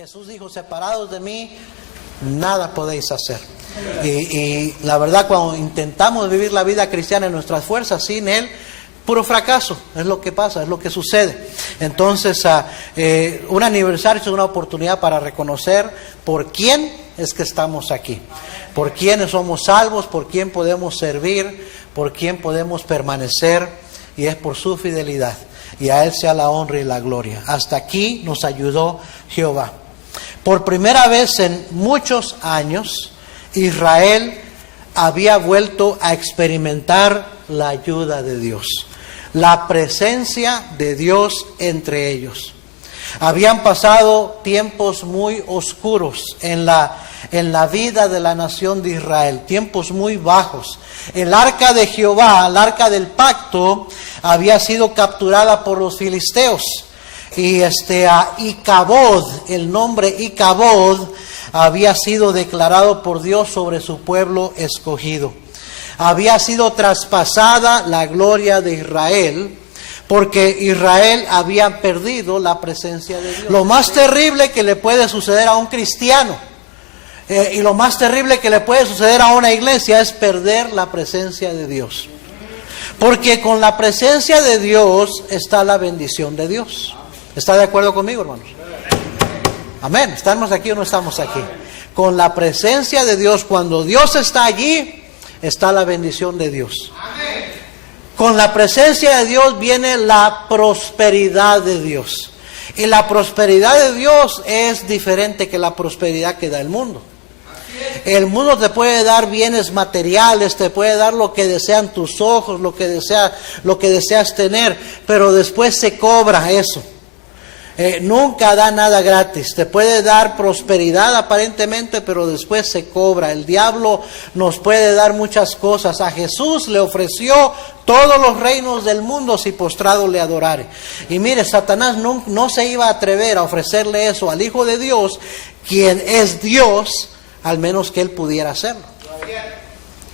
Jesús dijo, separados de mí, nada podéis hacer. Y la verdad, cuando intentamos vivir la vida cristiana en nuestras fuerzas, sin Él, puro fracaso, es lo que pasa, es lo que sucede. Entonces, un aniversario es una oportunidad para reconocer por quién es que estamos aquí, por quiénes somos salvos, por quién podemos servir, por quién podemos permanecer, y es por su fidelidad. Y a Él sea la honra y la gloria. Hasta aquí nos ayudó Jehová. Por primera vez en muchos años, Israel había vuelto a experimentar la ayuda de Dios, la presencia de Dios entre ellos. Habían pasado tiempos muy oscuros en la vida de la nación de Israel, tiempos muy bajos. El arca de Jehová, el arca del pacto, había sido capturada por los filisteos. Y Icabod, el nombre Icabod, había sido declarado por Dios sobre su pueblo escogido. Había sido traspasada la gloria de Israel, porque Israel había perdido la presencia de Dios. Lo más terrible que le puede suceder a un cristiano, y lo más terrible que le puede suceder a una iglesia, es perder la presencia de Dios. Porque con la presencia de Dios está la bendición de Dios. ¿Está de acuerdo conmigo, hermanos? Amén. ¿Estamos aquí o no estamos aquí? Con la presencia de Dios, cuando Dios está allí, está la bendición de Dios. Con la presencia de Dios viene la prosperidad de Dios. Y la prosperidad de Dios es diferente que la prosperidad que da el mundo. El mundo te puede dar bienes materiales, te puede dar lo que desean tus ojos, lo que deseas tener, pero después se cobra eso. Nunca da nada gratis. Te puede dar prosperidad aparentemente, pero después se cobra. El diablo nos puede dar muchas cosas. A Jesús le ofreció todos los reinos del mundo si postrado le adorare. Y mire, Satanás no se iba a atrever a ofrecerle eso al Hijo de Dios, quien es Dios, al menos que Él pudiera hacerlo.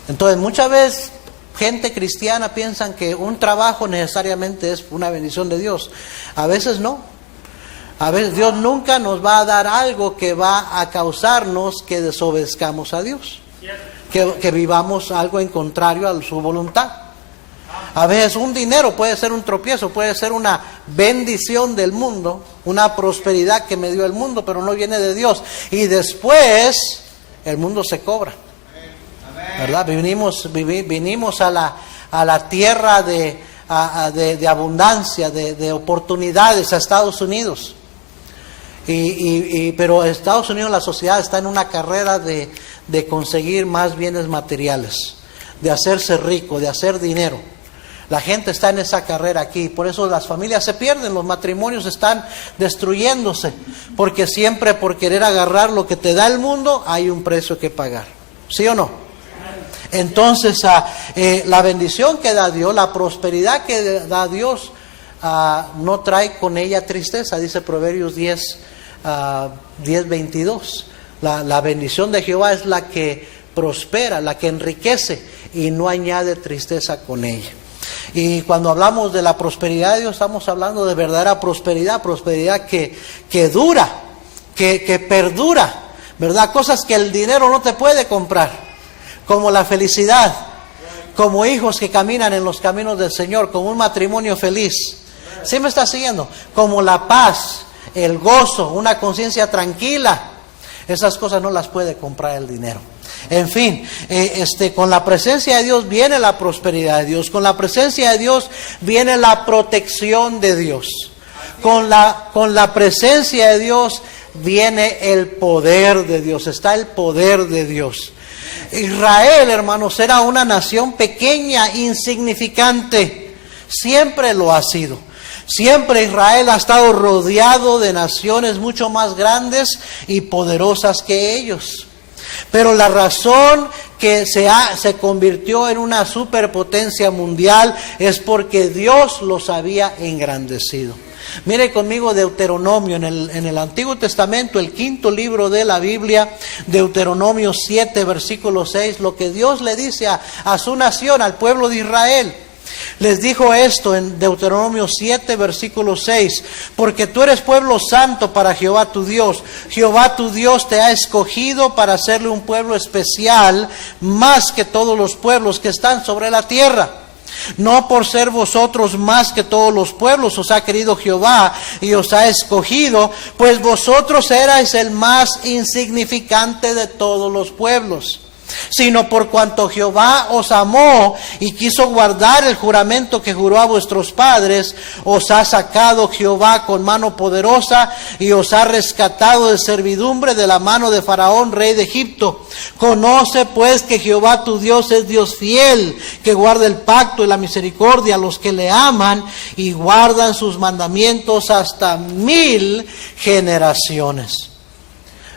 Entonces, muchas veces gente cristiana piensan que un trabajo necesariamente es una bendición de Dios. A veces no. A veces Dios nunca nos va a dar algo que va a causarnos que desobedezcamos a Dios, que vivamos algo en contrario a su voluntad. A veces un dinero puede ser un tropiezo, puede ser una bendición del mundo, una prosperidad que me dio el mundo, pero no viene de Dios. Y después el mundo se cobra, ¿verdad? Vinimos a la tierra de abundancia, de oportunidades, a Estados Unidos. Pero Estados Unidos, la sociedad está en una carrera de conseguir más bienes materiales, de hacerse rico, de hacer dinero. La gente está en esa carrera aquí, por eso las familias se pierden, los matrimonios están destruyéndose, porque siempre por querer agarrar lo que te da el mundo hay un precio que pagar. ¿Sí o no? Entonces, la bendición que da Dios, la prosperidad que da Dios, no trae con ella tristeza, dice Proverbios 10:22. La bendición de Jehová es la que prospera, la que enriquece y no añade tristeza con ella. Y cuando hablamos de la prosperidad de Dios, estamos hablando de verdadera prosperidad, prosperidad que dura, que perdura, ¿verdad? Cosas que el dinero no te puede comprar, como la felicidad, como hijos que caminan en los caminos del Señor, como un matrimonio feliz. ¿Sí me está siguiendo? Como la paz, el gozo, una conciencia tranquila. Esas cosas no las puede comprar el dinero. En fin, con la presencia de Dios viene la prosperidad de Dios. Con la presencia de Dios viene la protección de Dios. Con la presencia de Dios viene el poder de Dios. Está el poder de Dios. Israel, hermanos, era una nación pequeña, insignificante. Siempre lo ha sido. Siempre Israel ha estado rodeado de naciones mucho más grandes y poderosas que ellos. Pero la razón que se convirtió en una superpotencia mundial es porque Dios los había engrandecido. Mire conmigo Deuteronomio, en el Antiguo Testamento, el 5º libro de la Biblia, Deuteronomio 7, versículo 6, lo que Dios le dice a su nación, al pueblo de Israel. Les dijo esto en Deuteronomio 7, versículo 6, porque tú eres pueblo santo para Jehová tu Dios. Jehová tu Dios te ha escogido para hacerle un pueblo especial, más que todos los pueblos que están sobre la tierra. No por ser vosotros más que todos los pueblos os ha querido Jehová y os ha escogido, pues vosotros erais el más insignificante de todos los pueblos, sino por cuanto Jehová os amó y quiso guardar el juramento que juró a vuestros padres, os ha sacado Jehová con mano poderosa y os ha rescatado de servidumbre de la mano de Faraón, rey de Egipto. Conoce pues que Jehová tu Dios es Dios fiel, que guarda el pacto y la misericordia a los que le aman y guardan sus mandamientos hasta 1000 generaciones.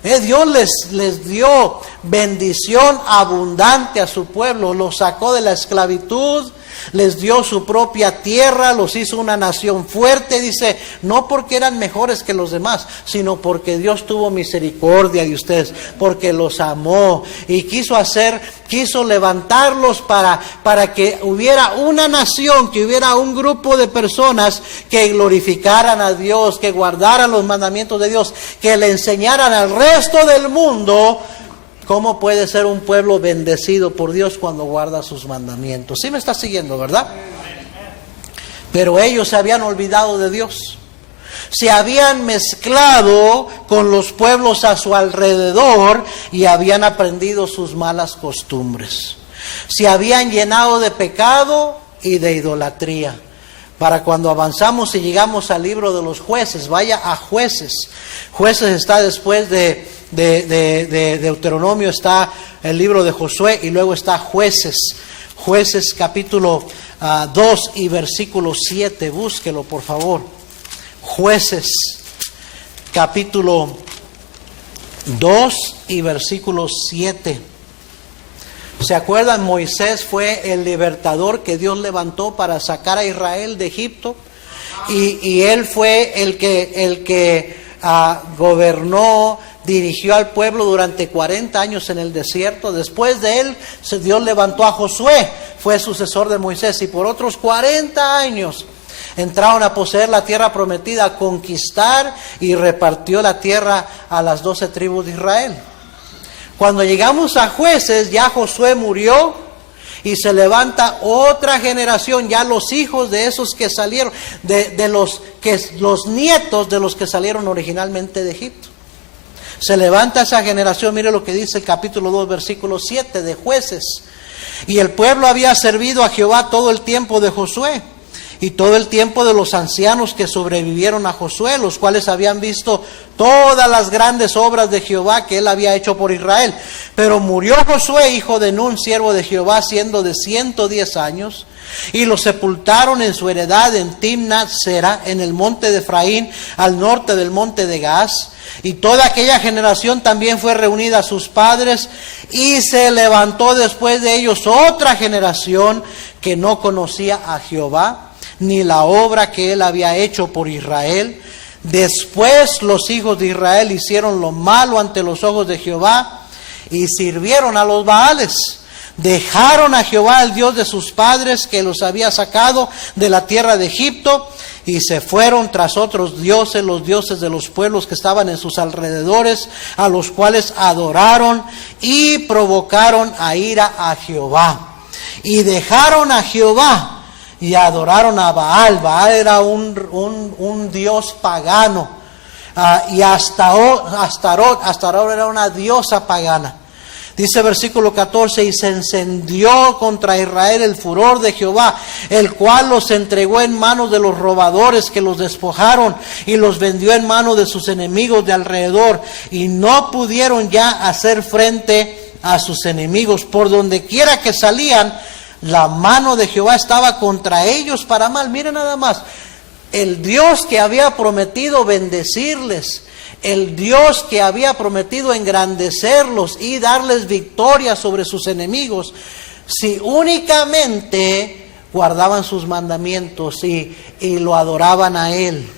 Dios les dio bendición abundante a su pueblo, los sacó de la esclavitud, les dio su propia tierra, los hizo una nación fuerte, dice, no porque eran mejores que los demás, sino porque Dios tuvo misericordia de ustedes, porque los amó y quiso levantarlos para que hubiera una nación, que hubiera un grupo de personas que glorificaran a Dios, que guardaran los mandamientos de Dios, que le enseñaran al resto del mundo cómo puede ser un pueblo bendecido por Dios cuando guarda sus mandamientos. ¿Sí me está siguiendo, verdad? Pero ellos se habían olvidado de Dios. Se habían mezclado con los pueblos a su alrededor y habían aprendido sus malas costumbres. Se habían llenado de pecado y de idolatría. Para cuando avanzamos y llegamos al libro de los jueces, vaya a Jueces. Jueces está después de Deuteronomio, está el libro de Josué y luego está Jueces. Jueces capítulo 2 y versículo 7, búsquelo por favor. Jueces capítulo 2 y versículo 7. ¿Se acuerdan? Moisés fue el libertador que Dios levantó para sacar a Israel de Egipto. Y él fue el que gobernó, dirigió al pueblo durante 40 años en el desierto. Después de él, Dios levantó a Josué, fue sucesor de Moisés. Y por otros 40 años entraron a poseer la tierra prometida, a conquistar, y repartió la tierra a las 12 tribus de Israel. Cuando llegamos a Jueces, ya Josué murió y se levanta otra generación, ya los hijos de esos que salieron, los nietos de los que salieron originalmente de Egipto. Se levanta esa generación, mire lo que dice el capítulo 2, versículo 7 de Jueces. Y el pueblo había servido a Jehová todo el tiempo de Josué y todo el tiempo de los ancianos que sobrevivieron a Josué, los cuales habían visto todas las grandes obras de Jehová que él había hecho por Israel. Pero murió Josué, hijo de Nun, siervo de Jehová, siendo de 110 años, y lo sepultaron en su heredad en Timnat Sera, en el monte de Efraín, al norte del monte de Gaz. Y toda aquella generación también fue reunida a sus padres, y se levantó después de ellos otra generación que no conocía a Jehová, ni la obra que él había hecho por Israel. Después los hijos de Israel hicieron lo malo ante los ojos de Jehová y sirvieron a los Baales. Dejaron a Jehová, el Dios de sus padres, que los había sacado de la tierra de Egipto, y se fueron tras otros dioses, los dioses de los pueblos que estaban en sus alrededores, a los cuales adoraron y provocaron a ira a Jehová. Y dejaron a Jehová y adoraron a Baal. Baal era un dios pagano. Y Astarot era una diosa pagana. Dice versículo 14, y se encendió contra Israel el furor de Jehová, el cual los entregó en manos de los robadores que los despojaron y los vendió en manos de sus enemigos de alrededor, y no pudieron ya hacer frente a sus enemigos. Por donde quiera que salían, la mano de Jehová estaba contra ellos para mal. Miren nada más, el Dios que había prometido bendecirles, el Dios que había prometido engrandecerlos y darles victoria sobre sus enemigos, si únicamente guardaban sus mandamientos y lo adoraban a Él.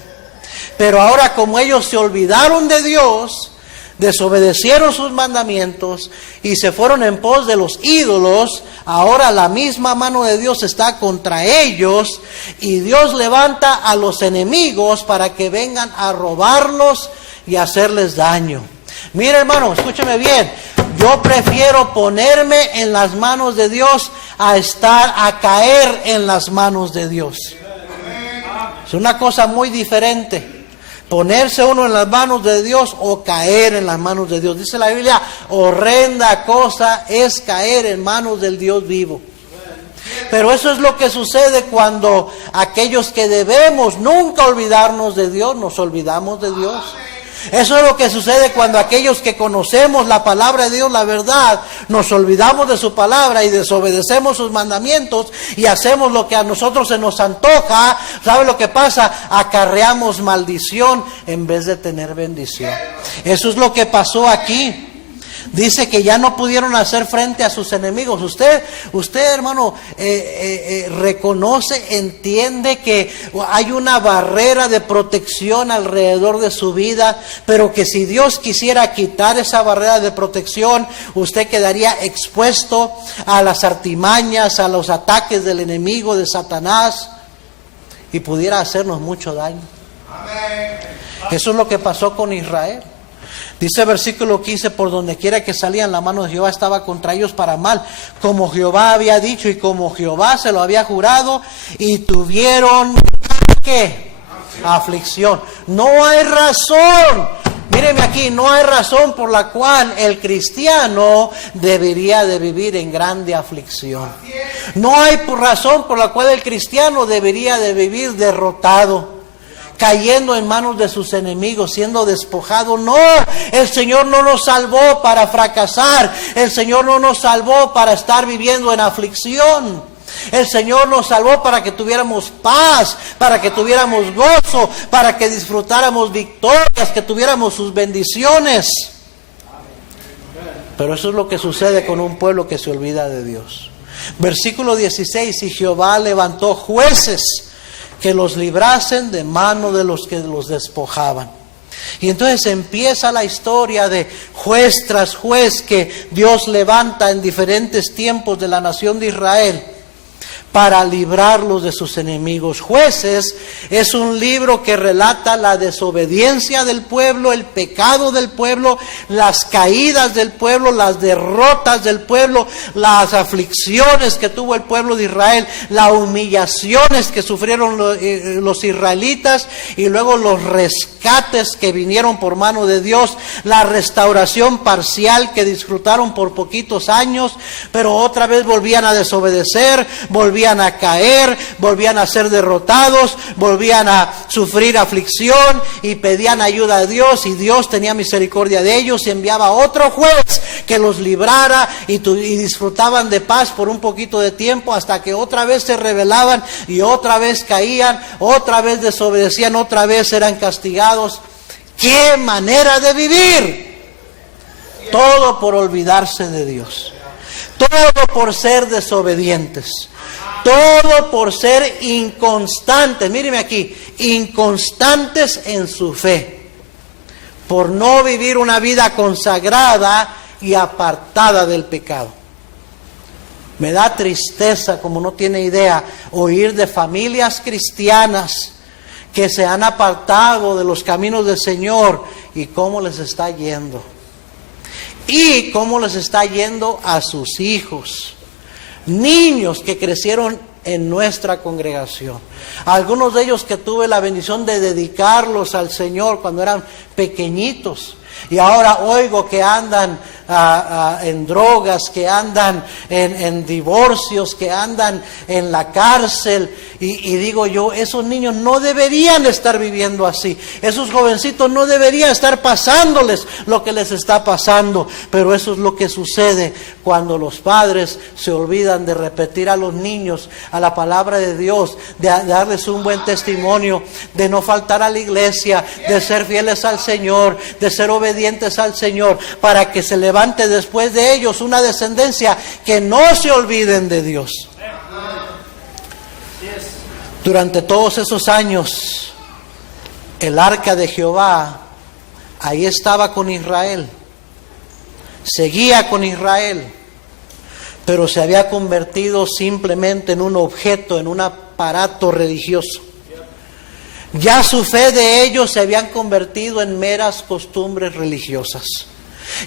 Pero ahora, como ellos se olvidaron de Dios, desobedecieron sus mandamientos y se fueron en pos de los ídolos, ahora la misma mano de Dios está contra ellos y Dios levanta a los enemigos para que vengan a robarlos y hacerles daño. Mira, hermano, escúcheme bien. Yo prefiero ponerme en las manos de Dios a caer en las manos de Dios. Es una cosa muy diferente. Ponerse uno en las manos de Dios o caer en las manos de Dios. Dice la Biblia, horrenda cosa es caer en manos del Dios vivo. Pero eso es lo que sucede cuando aquellos que debemos nunca olvidarnos de Dios, nos olvidamos de Dios. Eso es lo que sucede cuando aquellos que conocemos la palabra de Dios, la verdad, nos olvidamos de su palabra y desobedecemos sus mandamientos y hacemos lo que a nosotros se nos antoja. ¿Sabe lo que pasa? Acarreamos maldición en vez de tener bendición. Eso es lo que pasó aquí. Dice que ya no pudieron hacer frente a sus enemigos. Usted hermano, reconoce, entiende que hay una barrera de protección alrededor de su vida, pero que si Dios quisiera quitar esa barrera de protección, usted quedaría expuesto a las artimañas, a los ataques del enemigo, de Satanás, y pudiera hacernos mucho daño. Eso es lo que pasó con Israel. Dice versículo 15, por donde quiera que salían, la mano de Jehová estaba contra ellos para mal, como Jehová había dicho y como Jehová se lo había jurado, y tuvieron, ¿qué? Aflicción. No hay razón, míreme aquí, no hay razón por la cual el cristiano debería de vivir en grande aflicción. No hay razón por la cual el cristiano debería de vivir derrotado, cayendo en manos de sus enemigos, siendo despojado. No, el Señor no nos salvó para fracasar. El Señor no nos salvó para estar viviendo en aflicción. El Señor nos salvó para que tuviéramos paz, para que tuviéramos gozo, para que disfrutáramos victorias, que tuviéramos sus bendiciones. Pero eso es lo que sucede con un pueblo que se olvida de Dios. Versículo 16, y Jehová levantó jueces que los librasen de mano de los que los despojaban. Y entonces empieza la historia de juez tras juez que Dios levanta en diferentes tiempos de la nación de Israel para librarlos de sus enemigos. Jueces es un libro que relata la desobediencia del pueblo, el pecado del pueblo, las caídas del pueblo, las derrotas del pueblo, las aflicciones que tuvo el pueblo de Israel, las humillaciones que sufrieron los israelitas y luego los rescates que vinieron por mano de Dios, la restauración parcial que disfrutaron por poquitos años, pero otra vez volvían a desobedecer, volvían a caer, volvían a ser derrotados, volvían a sufrir aflicción y pedían ayuda a Dios, y Dios tenía misericordia de ellos y enviaba otro juez que los librara y disfrutaban de paz por un poquito de tiempo, hasta que otra vez se rebelaban y otra vez caían, otra vez desobedecían, otra vez eran castigados. ¡Qué manera de vivir! Todo por olvidarse de Dios, todo por ser desobedientes, todo por ser inconstantes. Míreme aquí, inconstantes en su fe, por no vivir una vida consagrada y apartada del pecado. Me da tristeza, como no tiene idea, oír de familias cristianas que se han apartado de los caminos del Señor y cómo les está yendo. Y cómo les está yendo a sus hijos. Niños que crecieron en nuestra congregación. Algunos de ellos que tuve la bendición de dedicarlos al Señor cuando eran pequeñitos. Y ahora oigo que andan en drogas, que andan en divorcios, que andan en la cárcel. Y digo yo, esos niños no deberían estar viviendo así. Esos jovencitos no deberían estar pasándoles lo que les está pasando. Pero eso es lo que sucede cuando los padres se olvidan de repetir a los niños a la palabra de Dios, de darles un buen testimonio, de no faltar a la iglesia, de ser fieles al Señor, de ser obedientes al Señor, para que se levante después de ellos una descendencia que no se olviden de Dios. Durante todos esos años, el arca de Jehová ahí estaba con Israel, seguía con Israel, pero se había convertido simplemente en un objeto, en un aparato religioso. Ya su fe de ellos se habían convertido en meras costumbres religiosas.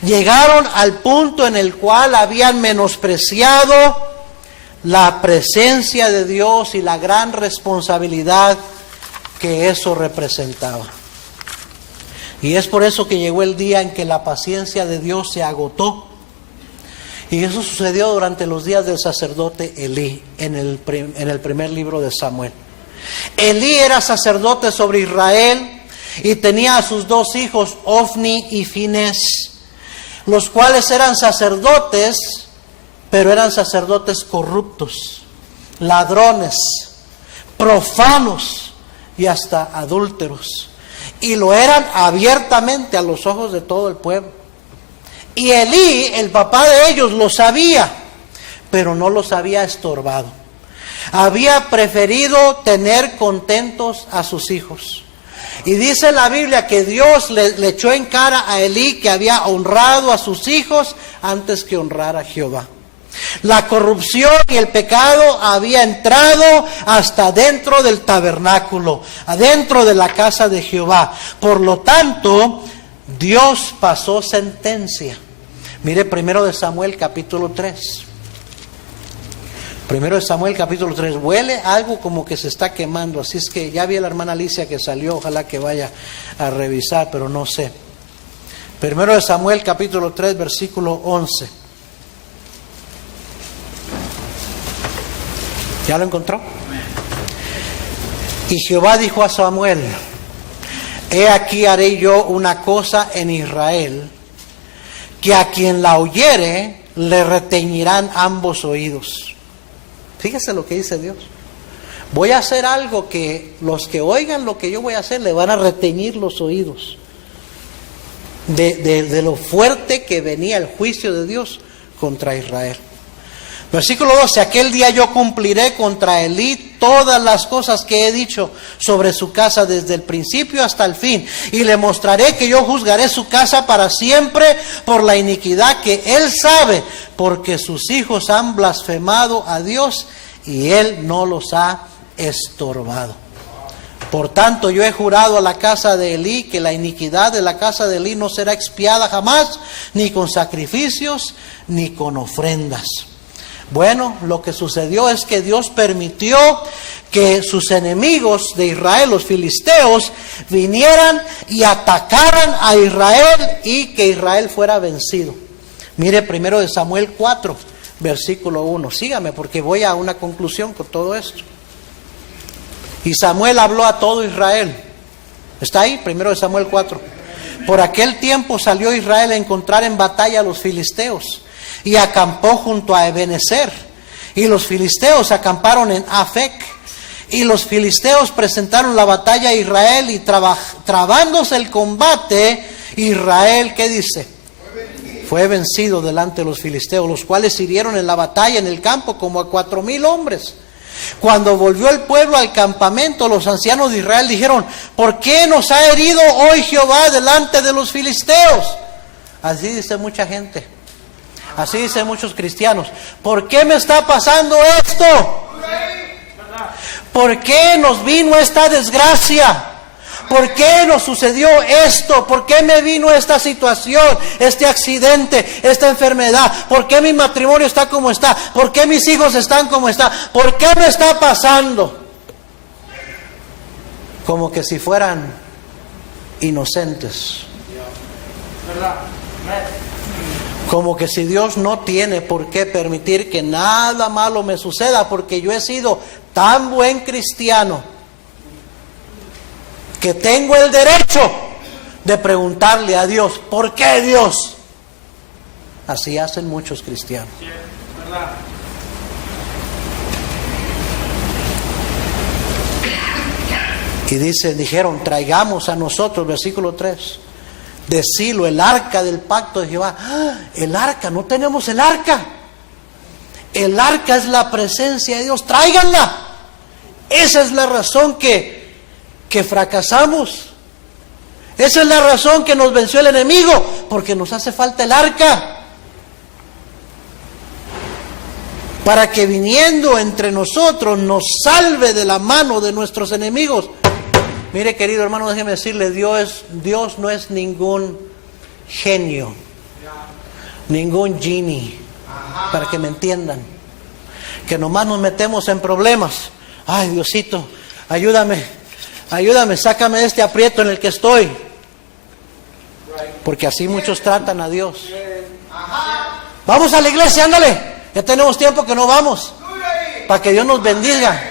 Llegaron al punto en el cual habían menospreciado la presencia de Dios y la gran responsabilidad que eso representaba. Y es por eso que llegó el día en que la paciencia de Dios se agotó. Y eso sucedió durante los días del sacerdote Elí, en el primer libro de Samuel. Elí era sacerdote sobre Israel y tenía a sus dos hijos, Ofni y Finés, los cuales eran sacerdotes, pero eran sacerdotes corruptos, ladrones, profanos y hasta adúlteros. Y lo eran abiertamente a los ojos de todo el pueblo. Y Elí, el papá de ellos, lo sabía, pero no los había estorbado. Había preferido tener contentos a sus hijos. Y dice la Biblia que Dios le echó en cara a Elí que había honrado a sus hijos antes que honrar a Jehová. La corrupción y el pecado había entrado hasta dentro del tabernáculo, adentro de la casa de Jehová. Por lo tanto, Dios pasó sentencia. Mire 1 Samuel capítulo 3. 1 Samuel capítulo 3. Huele algo como que se está quemando. Así es que ya vi a la hermana Alicia que salió. Ojalá que vaya a revisar, pero no sé. 1 Samuel capítulo 3 versículo 11. ¿Ya lo encontró? Y Jehová dijo a Samuel: he aquí haré yo una cosa en Israel, que a quien la oyere le retañirán ambos oídos. Fíjese lo que dice Dios. Voy a hacer algo que los que oigan lo que yo voy a hacer le van a reteñir los oídos. De lo fuerte que venía el juicio de Dios contra Israel. Versículo 12, aquel día yo cumpliré contra Elí todas las cosas que he dicho sobre su casa desde el principio hasta el fin, y le mostraré que yo juzgaré su casa para siempre por la iniquidad que él sabe, porque sus hijos han blasfemado a Dios y él no los ha estorbado. Por tanto, yo he jurado a la casa de Elí que la iniquidad de la casa de Elí no será expiada jamás, ni con sacrificios, ni con ofrendas. Bueno, lo que sucedió es que Dios permitió que sus enemigos de Israel, los filisteos, vinieran y atacaran a Israel y que Israel fuera vencido. Mire 1 Samuel 4, versículo 1. Sígame porque voy a una conclusión con todo esto. Y Samuel habló a todo Israel. ¿Está ahí? 1 Samuel 4. Por aquel tiempo salió Israel a encontrar en batalla a los filisteos y acampó junto a Ebenezer. Y los filisteos acamparon en Afec. Y los filisteos presentaron la batalla a Israel y trabándose el combate, Israel, ¿qué dice? Fue vencido delante de los filisteos, los cuales hirieron en la batalla en el campo como a 4,000 hombres. Cuando volvió el pueblo al campamento, los ancianos de Israel dijeron: ¿por qué nos ha herido hoy Jehová delante de los filisteos? Así dice mucha gente. Así dicen muchos cristianos. ¿Por qué me está pasando esto? ¿Por qué nos vino esta desgracia? ¿Por qué nos sucedió esto? ¿Por qué me vino esta situación, este accidente, esta enfermedad? ¿Por qué mi matrimonio está como está? ¿Por qué mis hijos están como están? ¿Por qué me está pasando? Como que si fueran inocentes. Como que si Dios no tiene por qué permitir que nada malo me suceda, porque yo he sido tan buen cristiano que tengo el derecho de preguntarle a Dios: ¿por qué, Dios? Así hacen muchos cristianos. Y dijeron: traigamos a nosotros, versículo 3, de Silo el arca del pacto de Jehová. ¡Ah! El arca, no tenemos el arca. El arca es la presencia de Dios, tráiganla. Esa es la razón que fracasamos. Esa es la razón que nos venció el enemigo, porque nos hace falta el arca. Para que viniendo entre nosotros nos salve de la mano de nuestros enemigos. Mire, querido hermano, déjeme decirle, Dios no es ningún genio, ningún genie, para que me entiendan. Que nomás nos metemos en problemas. Ay, Diosito, ayúdame, sácame de este aprieto en el que estoy. Porque así muchos tratan a Dios. Vamos a la iglesia, ándale. Ya tenemos tiempo que no vamos. Para que Dios nos bendiga.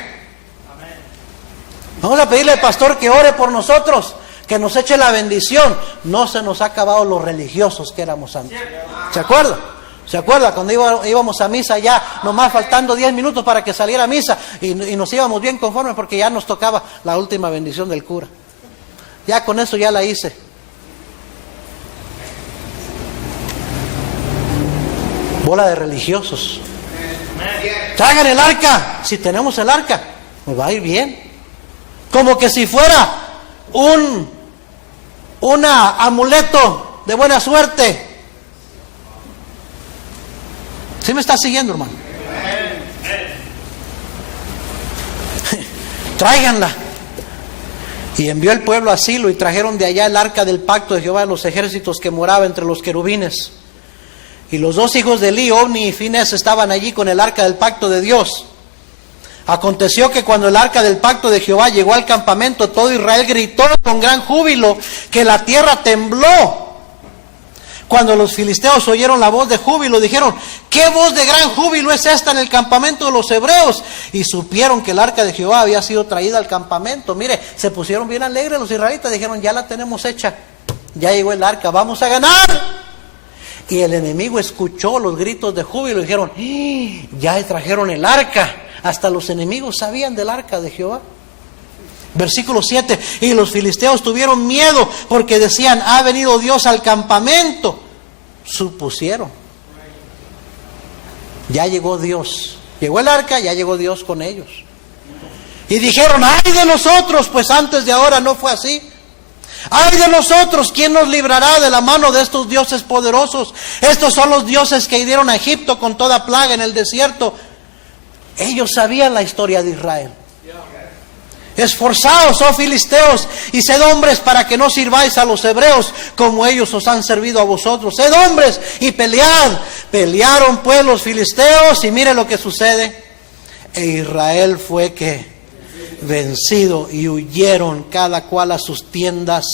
Vamos a pedirle al pastor que ore por nosotros, que nos eche la bendición. No se nos ha acabado los religiosos que éramos antes. ¿Se acuerda? ¿Se acuerda cuando íbamos a misa ya, nomás faltando 10 minutos para que saliera misa y nos íbamos bien conformes porque ya nos tocaba la última bendición del cura? Ya con eso ya la hice. Bola de religiosos. Traigan el arca. Si tenemos el arca, nos va a ir bien. Como que si fuera un amuleto de buena suerte. ¿Sí me está siguiendo, hermano? Tráiganla. Y envió el pueblo a Silo y trajeron de allá el arca del pacto de Jehová de los ejércitos que moraba entre los querubines. Y los dos hijos de Elí, Ofni y Finés, estaban allí con el arca del pacto de Dios. Aconteció que cuando el arca del pacto de Jehová llegó al campamento, todo Israel gritó con gran júbilo, que la tierra tembló. Cuando los filisteos oyeron la voz de júbilo, dijeron: ¿qué voz de gran júbilo es esta en el campamento de los hebreos? Y supieron que el arca de Jehová había sido traída al campamento. Mire, se pusieron bien alegres los israelitas, dijeron: ya la tenemos hecha, ya llegó el arca, vamos a ganar. Y el enemigo escuchó los gritos de júbilo y dijeron: ya trajeron el arca. Hasta los enemigos sabían del arca de Jehová. Versículo 7: y los filisteos tuvieron miedo porque decían: ha venido Dios al campamento. Supusieron. Ya llegó Dios. Llegó el arca, ya llegó Dios con ellos. Y dijeron: ay de nosotros, pues antes de ahora no fue así. Ay de nosotros, ¿quién nos librará de la mano de estos dioses poderosos? Estos son los dioses que hirieron a Egipto con toda plaga en el desierto. Ellos sabían la historia de Israel. Esforzaos, oh filisteos, y sed hombres para que no sirváis a los hebreos como ellos os han servido a vosotros. Sed hombres y pelead. Pelearon pues los filisteos y mire lo que sucede. E Israel fue que vencido y huyeron cada cual a sus tiendas.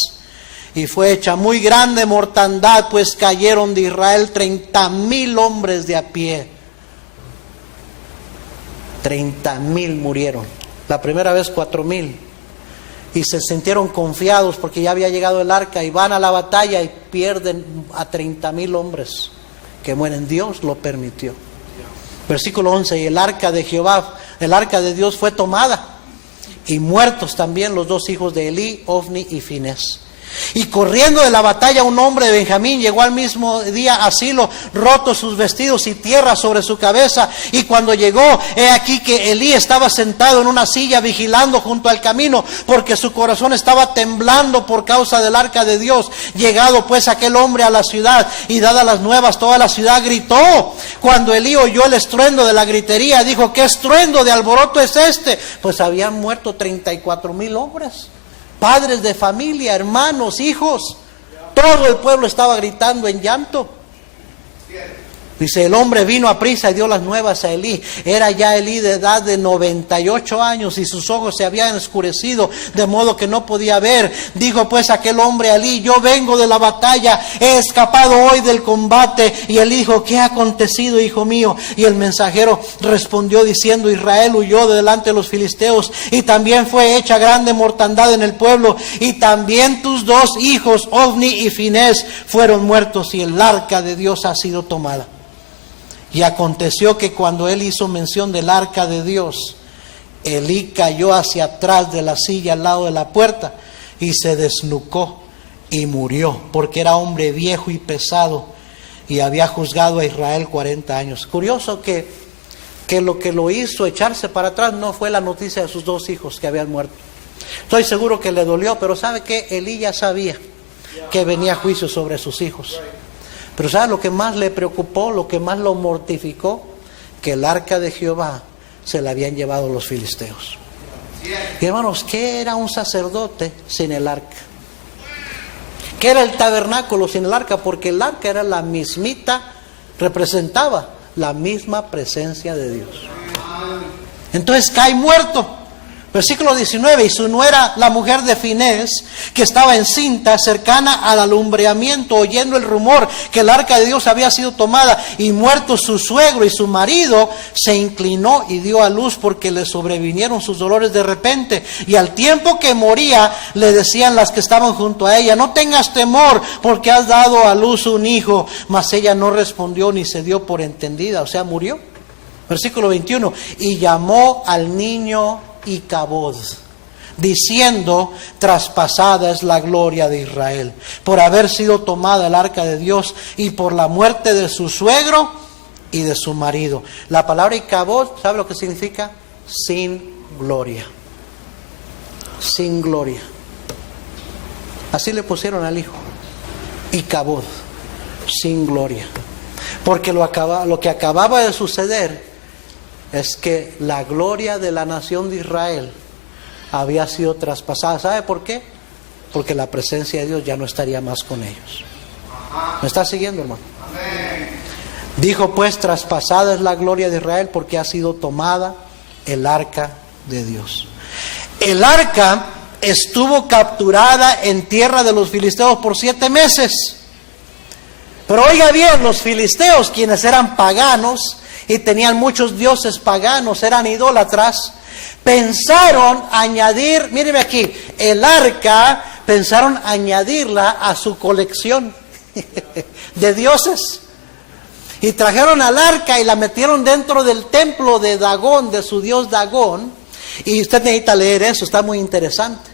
Y fue hecha muy grande mortandad, pues cayeron de Israel 30,000 hombres de a pie. 30,000 murieron. La primera vez 4,000. Y se sintieron confiados porque ya había llegado el arca y van a la batalla y pierden a 30,000 hombres que mueren. Dios lo permitió. Versículo 11: y el arca de Jehová, el arca de Dios fue tomada y muertos también los dos hijos de Elí, Ofni y Finés. Y corriendo de la batalla un hombre de Benjamín llegó al mismo día a Silo, rotos sus vestidos y tierra sobre su cabeza. Y cuando llegó, he aquí que Elí estaba sentado en una silla vigilando junto al camino, porque su corazón estaba temblando por causa del arca de Dios. Llegado pues aquel hombre a la ciudad y dadas las nuevas, toda la ciudad gritó. Cuando Elí oyó el estruendo de la gritería, dijo: ¿qué estruendo de alboroto es este? Pues habían muerto 34,000 hombres. Padres de familia, hermanos, hijos. Todo el pueblo estaba gritando en llanto. Dice: el hombre vino a prisa y dio las nuevas a Elí. Era ya Elí de edad de 98 años y sus ojos se habían oscurecido de modo que no podía ver. Dijo pues aquel hombre a Elí: yo vengo de la batalla, he escapado hoy del combate. Y Elí dijo: ¿qué ha acontecido, hijo mío? Y el mensajero respondió diciendo: Israel huyó de delante de los filisteos y también fue hecha grande mortandad en el pueblo. Y también tus dos hijos, Ofni y Finés, fueron muertos y el arca de Dios ha sido tomada. Y aconteció que cuando él hizo mención del arca de Dios, Elí cayó hacia atrás de la silla al lado de la puerta y se desnucó y murió, porque era hombre viejo y pesado y había juzgado a Israel 40 años. Curioso que lo que lo hizo echarse para atrás no fue la noticia de sus dos hijos que habían muerto. Estoy seguro que le dolió, pero ¿sabe qué? Elí ya sabía que venía juicio sobre sus hijos. Pero ¿sabe lo que más le preocupó, lo que más lo mortificó? Que el arca de Jehová se la habían llevado los filisteos. Y hermanos, ¿qué era un sacerdote sin el arca? ¿Qué era el tabernáculo sin el arca? Porque el arca era la mismita, representaba la misma presencia de Dios. Entonces cae muerto. Versículo 19, y su nuera, la mujer de Finés, que estaba encinta, cercana al alumbramiento, oyendo el rumor que el arca de Dios había sido tomada, y muerto su suegro y su marido, se inclinó y dio a luz, porque le sobrevinieron sus dolores de repente. Y al tiempo que moría, le decían las que estaban junto a ella: no tengas temor, porque has dado a luz un hijo. Mas ella no respondió ni se dio por entendida, o sea, murió. Versículo 21, y llamó al niño Icabod, diciendo: traspasada es la gloria de Israel, por haber sido tomada el arca de Dios, y por la muerte de su suegro y de su marido. La palabra Icabod, ¿sabe lo que significa? Sin gloria. Sin gloria. Así le pusieron al hijo, Icabod, sin gloria. Porque lo que acababa de suceder es que la gloria de la nación de Israel había sido traspasada. ¿Sabe por qué? Porque la presencia de Dios ya no estaría más con ellos. ¿Me está siguiendo, hermano? Dijo pues: traspasada es la gloria de Israel, porque ha sido tomada el arca de Dios. El arca estuvo capturada en tierra de los filisteos por 7 meses. Pero oiga bien, los filisteos, quienes eran paganos y tenían muchos dioses paganos, eran idólatras, pensaron añadir, míreme aquí, el arca, pensaron añadirla a su colección de dioses. Y trajeron al arca y la metieron dentro del templo de Dagón, de su dios Dagón. Y usted necesita leer eso, está muy interesante.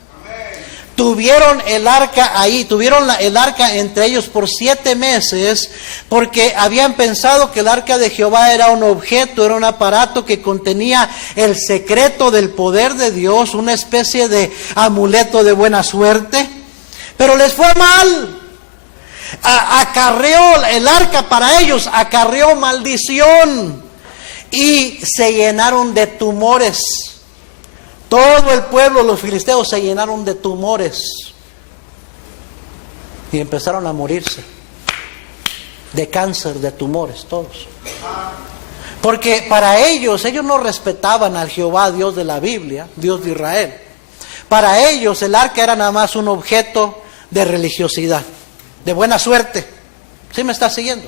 Tuvieron el arca ahí, tuvieron el arca entre ellos por 7 meses, porque habían pensado que el arca de Jehová era un objeto, era un aparato que contenía el secreto del poder de Dios, una especie de amuleto de buena suerte. Pero les fue mal. Acarreó el arca para ellos, acarreó maldición, y se llenaron de tumores. Todo el pueblo, los filisteos, se llenaron de tumores y empezaron a morirse de cáncer, de tumores, todos. Porque para ellos no respetaban al Jehová, Dios de la Biblia, Dios de Israel. Para ellos el arca era nada más un objeto de religiosidad, de buena suerte. ¿Sí me está siguiendo?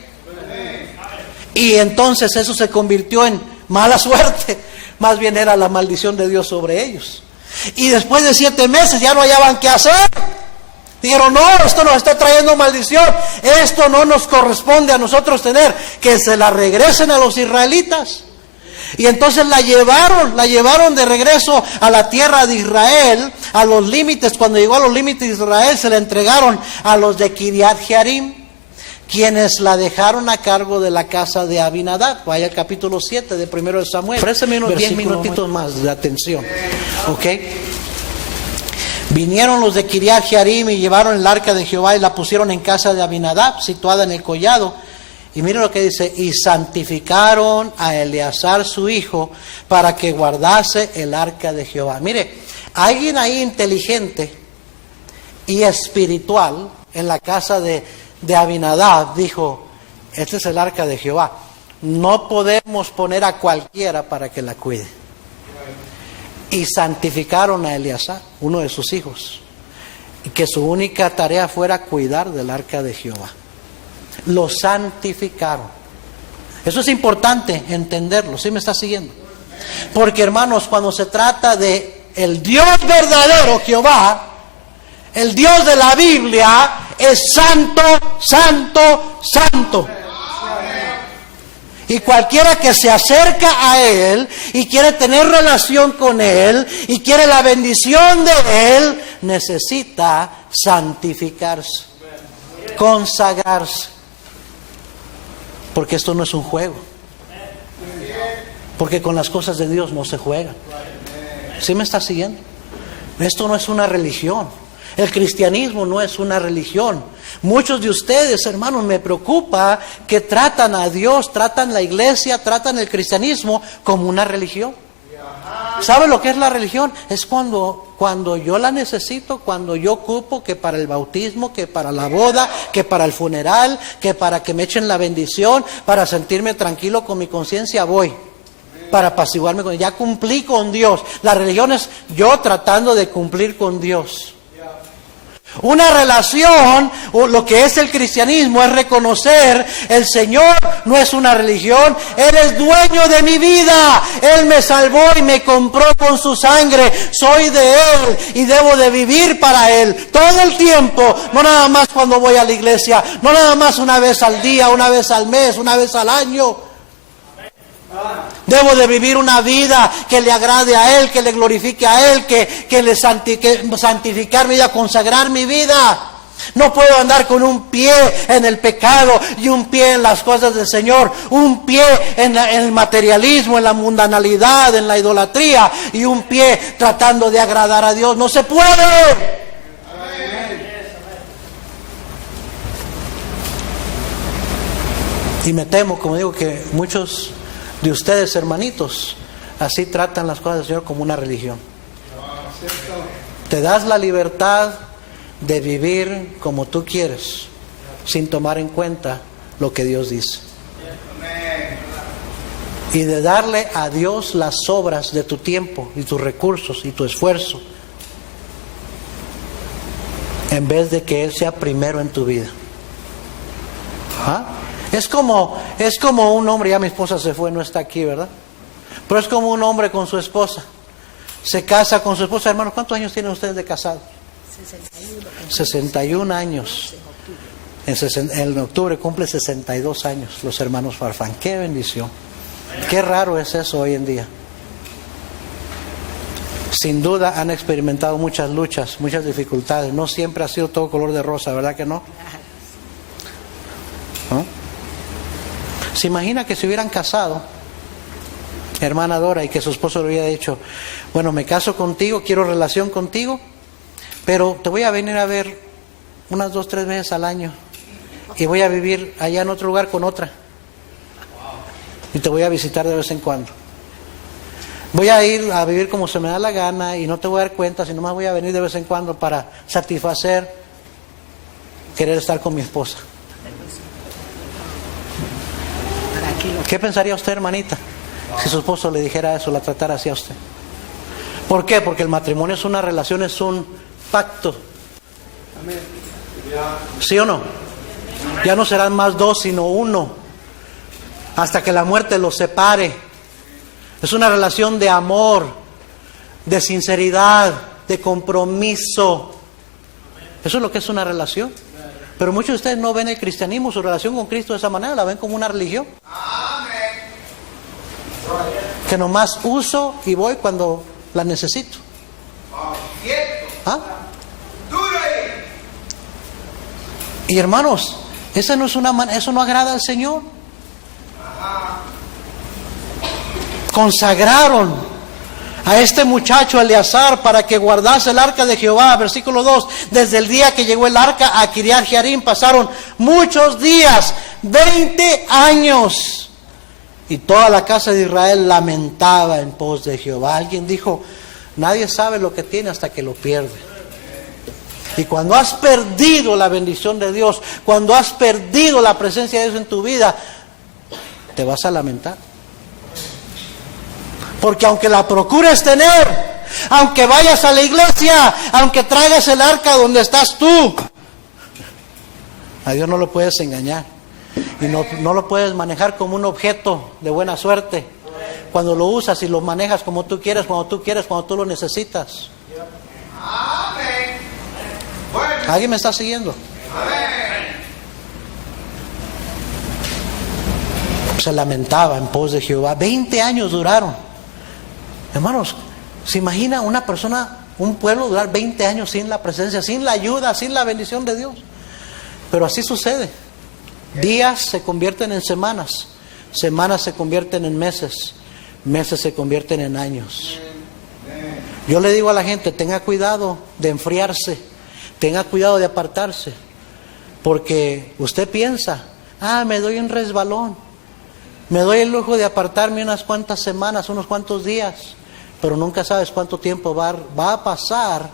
Y entonces eso se convirtió en mala suerte. Más bien era la maldición de Dios sobre ellos. Y después de 7 meses ya no hallaban qué hacer. Dijeron: no, esto nos está trayendo maldición. Esto no nos corresponde a nosotros tener. Que se la regresen a los israelitas. Y entonces la llevaron de regreso a la tierra de Israel, a los límites. Cuando llegó a los límites de Israel, se la entregaron a los de Kiriat Jearim, quienes la dejaron a cargo de la casa de Abinadab. Vaya al capítulo 7 de 1 de Samuel. Préstame unos 10 minutitos más de atención. ¿Ok? Vinieron los de Kiriat Jearim y llevaron el arca de Jehová y la pusieron en casa de Abinadab, situada en el collado. Y miren lo que dice: y santificaron a Eleazar su hijo para que guardase el arca de Jehová. Mire, alguien ahí inteligente y espiritual en la casa de Abinadab dijo: este es el arca de Jehová, no podemos poner a cualquiera para que la cuide. Y santificaron a Eleazar, uno de sus hijos, y que su única tarea fuera cuidar del arca de Jehová. Lo santificaron. Eso es importante entenderlo. ¿Sí me está siguiendo? Porque, hermanos, cuando se trata de el Dios verdadero, Jehová, el Dios de la Biblia, es santo, santo, santo. Y cualquiera que se acerca a Él y quiere tener relación con Él y quiere la bendición de Él, necesita santificarse, consagrarse. Porque esto no es un juego. Porque con las cosas de Dios no se juega. ¿Sí me está siguiendo? Esto no es una religión. El cristianismo no es una religión. Muchos de ustedes, hermanos, me preocupa que tratan a Dios, tratan la iglesia, tratan el cristianismo como una religión. ¿Sabe lo que es la religión? Es cuando yo la necesito, cuando yo ocupo, que para el bautismo, que para la boda, que para el funeral, que para que me echen la bendición, para sentirme tranquilo con mi conciencia, voy. Para apaciguarme con Dios. Ya cumplí con Dios. La religión es yo tratando de cumplir con Dios. Una relación, o lo que es el cristianismo, es reconocer: el Señor no es una religión, Él es dueño de mi vida, Él me salvó y me compró con su sangre, soy de Él y debo de vivir para Él todo el tiempo, no nada más cuando voy a la iglesia, no nada más una vez al día, una vez al mes, una vez al año. Debo de vivir una vida que le agrade a Él, que le glorifique a Él, que santificar mi vida, consagrar mi vida. No puedo andar con un pie en el pecado y un pie en las cosas del Señor, un pie en el materialismo, en la mundanalidad, en la idolatría, y un pie tratando de agradar a Dios. No se puede. Y me temo, como digo, que muchos de ustedes, hermanitos, así tratan las cosas del Señor como una religión. Te das la libertad de vivir como tú quieres, sin tomar en cuenta lo que Dios dice. Y de darle a Dios las obras de tu tiempo y tus recursos y tu esfuerzo, en vez de que Él sea primero en tu vida. ¿Ah? Es como un hombre, ya mi esposa se fue, no está aquí, ¿verdad? Pero es como un hombre con su esposa. Se casa con su esposa. Hermanos, ¿cuántos años tienen ustedes de casados? 61 años. En octubre cumple 62 años los hermanos Farfán. ¡Qué bendición! Qué raro es eso hoy en día. Sin duda han experimentado muchas luchas, muchas dificultades. No siempre ha sido todo color de rosa, ¿verdad que no? ¿No? ¿Se imagina que se hubieran casado, hermana Dora, y que su esposo le hubiera dicho: bueno, me caso contigo, quiero relación contigo, pero te voy a venir a ver unas 2, 3 veces al año y voy a vivir allá en otro lugar con otra y te voy a visitar de vez en cuando? Voy a ir a vivir como se me da la gana y no te voy a dar cuenta, sino más voy a venir de vez en cuando para satisfacer querer estar con mi esposa. ¿Qué pensaría usted, hermanita, si su esposo le dijera eso, la tratara así a usted? ¿Por qué? Porque el matrimonio es una relación, es un pacto. ¿Sí o no? Ya no serán más 2, sino 1, hasta que la muerte los separe. Es una relación de amor, de sinceridad, de compromiso. Eso es lo que es una relación. Pero muchos de ustedes no ven el cristianismo, su relación con Cristo de esa manera, la ven como una religión. Que nomás uso y voy cuando la necesito. ¿Ah? Y hermanos, eso no agrada al Señor. Consagraron a este muchacho Eleazar para que guardase el arca de Jehová. Versículo 2: desde el día que llegó el arca a Kiriat Jearim pasaron muchos días, 20 años. Y toda la casa de Israel lamentaba en pos de Jehová. Alguien dijo: nadie sabe lo que tiene hasta que lo pierde. Y cuando has perdido la bendición de Dios, cuando has perdido la presencia de Dios en tu vida, te vas a lamentar. Porque aunque la procures tener, aunque vayas a la iglesia, aunque traigas el arca donde estás tú, a Dios no lo puedes engañar. Y no lo puedes manejar como un objeto de buena suerte. Cuando lo usas y lo manejas como tú quieres, cuando tú lo necesitas. ¿Alguien me está siguiendo? Se lamentaba en pos de Jehová. 20 años duraron. Hermanos, ¿se imagina una persona, un pueblo durar 20 años sin la presencia, sin la ayuda, sin la bendición de Dios? Pero así sucede. Días se convierten en semanas, semanas se convierten en meses, meses se convierten en años. Yo le digo a la gente: tenga cuidado de enfriarse, tenga cuidado de apartarse, porque usted piensa, me doy un resbalón, me doy el lujo de apartarme unas cuantas semanas, unos cuantos días, pero nunca sabes cuánto tiempo va a pasar.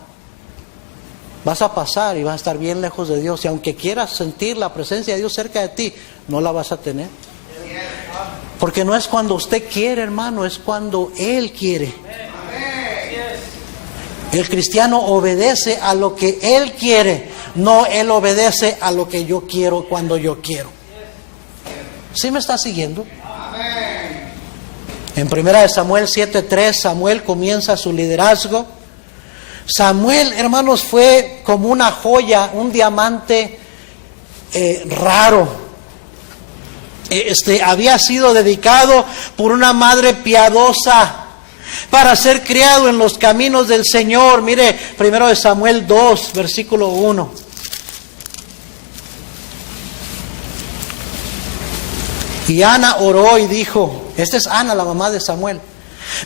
Vas a pasar y vas a estar bien lejos de Dios, y aunque quieras sentir la presencia de Dios cerca de ti, no la vas a tener. Porque no es cuando usted quiere, hermano, es cuando Él quiere. El cristiano obedece a lo que Él quiere, no Él obedece a lo que yo quiero cuando yo quiero. ¿Sí me está siguiendo? En 1 Samuel 7:3, Samuel comienza su liderazgo. Samuel, hermanos, fue como una joya, un diamante raro. Había sido dedicado por una madre piadosa para ser criado en los caminos del Señor. Mire, 1 Samuel 2, versículo 1. Y Ana oró y dijo, esta es Ana, la mamá de Samuel: